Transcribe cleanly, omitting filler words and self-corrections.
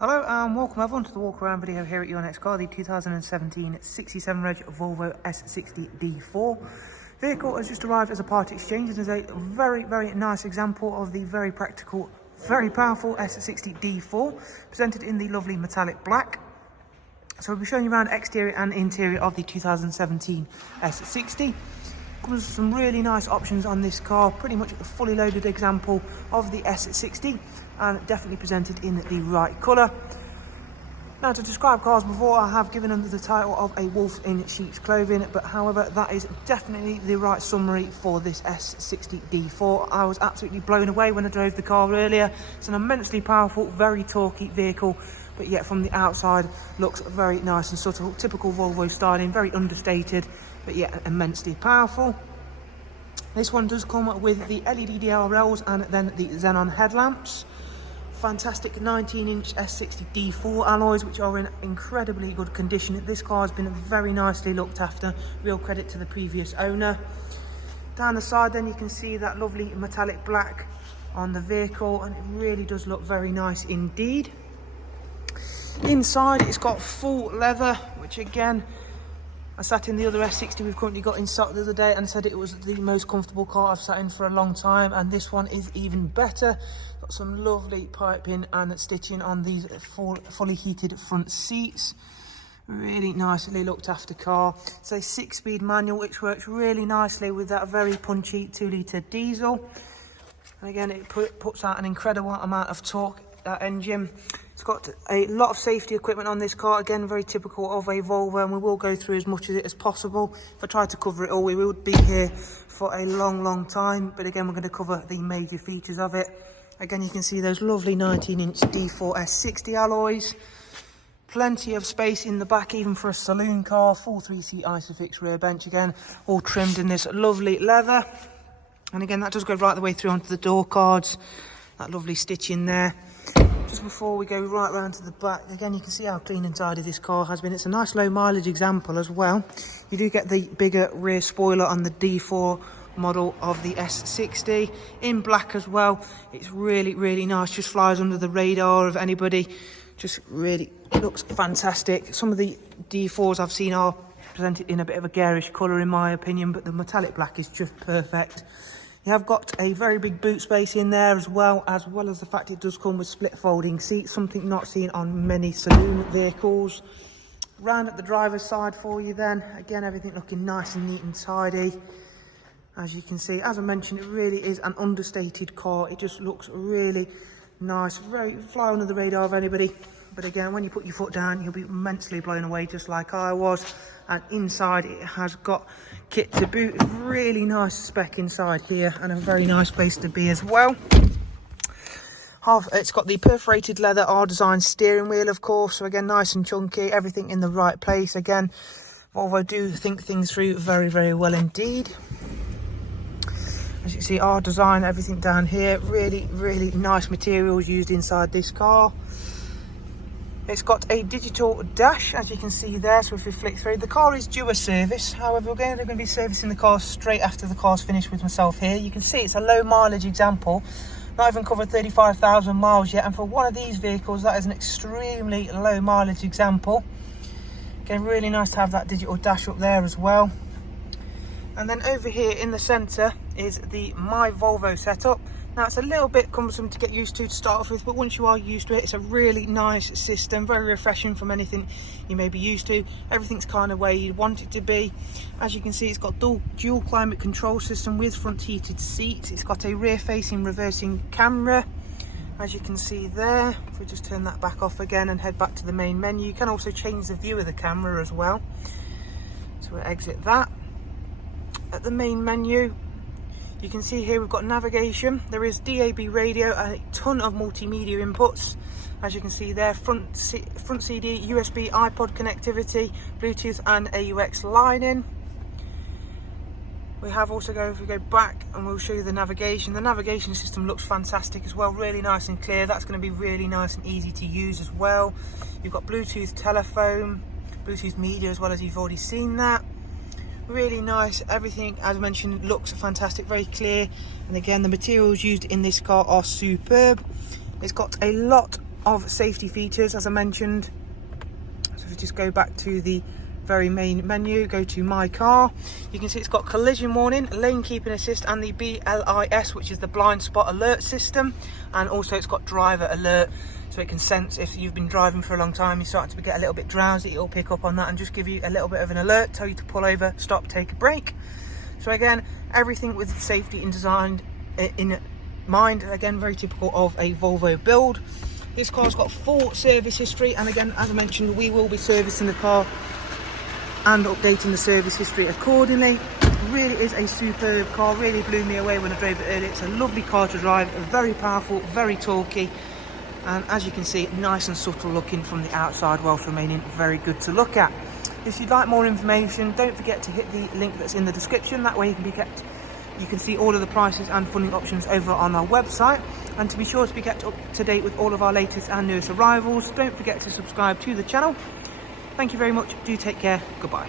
Hello and welcome everyone to the walk around video here at your next car, the 2017 67 reg Volvo S60 D4. Vehicle has just arrived as a part exchange and is a very nice example of the very practical, very powerful S60 D4 presented in the lovely metallic black. So we'll be showing you around exterior and interior of the 2017 S60. Comes with some really nice options on this car, pretty much a fully loaded example of the S60 and definitely presented in the right colour. Now, to describe cars before, I have given them the title of a wolf in sheep's clothing, but however that is definitely the right summary for this S60 D4. I was absolutely blown away when I drove the car earlier. It's an immensely powerful, very torquey vehicle, but yet from the outside looks very nice and subtle, typical Volvo styling, very understated, but yet immensely powerful. This one does come with the LED DRLs and then the xenon headlamps. Fantastic 19-inch S60 D4 alloys, which are in incredibly good condition. This car has been very nicely looked after, real credit to the previous owner. Down the side then you can see that lovely metallic black on the vehicle, and it really does look very nice indeed. Inside it's got full leather, which again, I sat in the other S60 we've currently got in stock the other day and said it was the most comfortable car I've sat in for a long time, and this one is even better. Got some lovely piping and stitching on these fully heated front seats. Really nicely looked after car. It's a 6-speed manual which works really nicely with that very punchy 2-litre diesel. And again, it puts out an incredible amount of torque, that engine. It's got a lot of safety equipment on this car, again very typical of a Volvo, and we will go through as much of it as possible. If I tried to cover it all, we would be here for a long time, but again we're going to cover the major features of it. Again, you can see those lovely 19-inch D4 S60 alloys. Plenty of space in the back, even for a saloon car. Full 3-seat Isofix rear bench, again all trimmed in this lovely leather. And again, that does go right the way through onto the door cards. That lovely stitching there. Just before we go right round to the back, again you can see how clean and tidy this car has been. It's a nice low mileage example as well. You do get the bigger rear spoiler on the D4 model of the S60 in black as well. It's really nice, just flies under the radar of anybody. Just really looks fantastic. Some of the D4s I've seen are presented in a bit of a garish colour in my opinion, but the metallic black is just perfect. You have got a very big boot space in there as well as the fact it does come with split folding seats, something not seen on many saloon vehicles. Round at the driver's side for you then, again everything looking nice and neat and tidy. As you can see, as I mentioned, it really is an understated car. It just looks really nice, very fly under the radar of anybody. But again, when you put your foot down, you'll be immensely blown away, just like I was. And inside, it has got kit to boot. Really nice spec inside here, and a very nice place to be as well. It's got the perforated leather R-design steering wheel, of course. So again, nice and chunky, everything in the right place. Again, Volvo do think things through very well indeed. As you can see, R-design, everything down here. Really nice materials used inside this car. It's got a digital dash, as you can see there, so if we flick through, the car is due a service. However, we're going to be servicing the car straight after the car's finished with myself here. You can see it's a low mileage example, not even covered 35,000 miles yet, and for one of these vehicles, that is an extremely low mileage example. Again, really nice to have that digital dash up there as well. And then over here in the centre is the MyVolvo setup. Now, it's a little bit cumbersome to get used to start off with, but once you are used to it, it's a really nice system, very refreshing from anything you may be used to. Everything's kind of where you'd want it to be. As you can see, it's got dual climate control system with front heated seats. It's got a rear facing reversing camera, as you can see there. If we just turn that back off again and head back to the main menu, you can also change the view of the camera as well. So we'll exit that. At the main menu, you can see here we've got navigation. There is DAB radio, a ton of multimedia inputs. As you can see there, front CD, USB, iPod connectivity, Bluetooth and AUX line in. We have also if we go back and we'll show you the navigation. The navigation system looks fantastic as well, really nice and clear. That's going to be really nice and easy to use as well. You've got Bluetooth telephone, Bluetooth media as well, as you've already seen that. Really nice, everything as mentioned looks fantastic, very clear, and again the materials used in this car are superb. It's got a lot of safety features, as I mentioned. So if we just go back to the very main menu, go to My Car, you can see it's got collision warning, lane keeping assist, and the BLIS, which is the blind spot alert system, and also it's got driver alert, so it can sense if you've been driving for a long time, you're starting to get a little bit drowsy, it'll pick up on that and just give you a little bit of an alert, tell you to pull over, stop, take a break. So again, everything with safety and design in mind, again very typical of a Volvo build. This car's got full service history, and again, as I mentioned, we will be servicing the car and updating the service history accordingly. Really is a superb car, really blew me away when I drove it earlier. It's a lovely car to drive, very powerful, very torquey, and as you can see, nice and subtle looking from the outside whilst remaining very good to look at. If you'd like more information, don't forget to hit the link that's in the description, that way you can see all of the prices and funding options over on our website. And to be sure to be kept up to date with all of our latest and newest arrivals, don't forget to subscribe to the channel. Thank you very much, do take care, goodbye.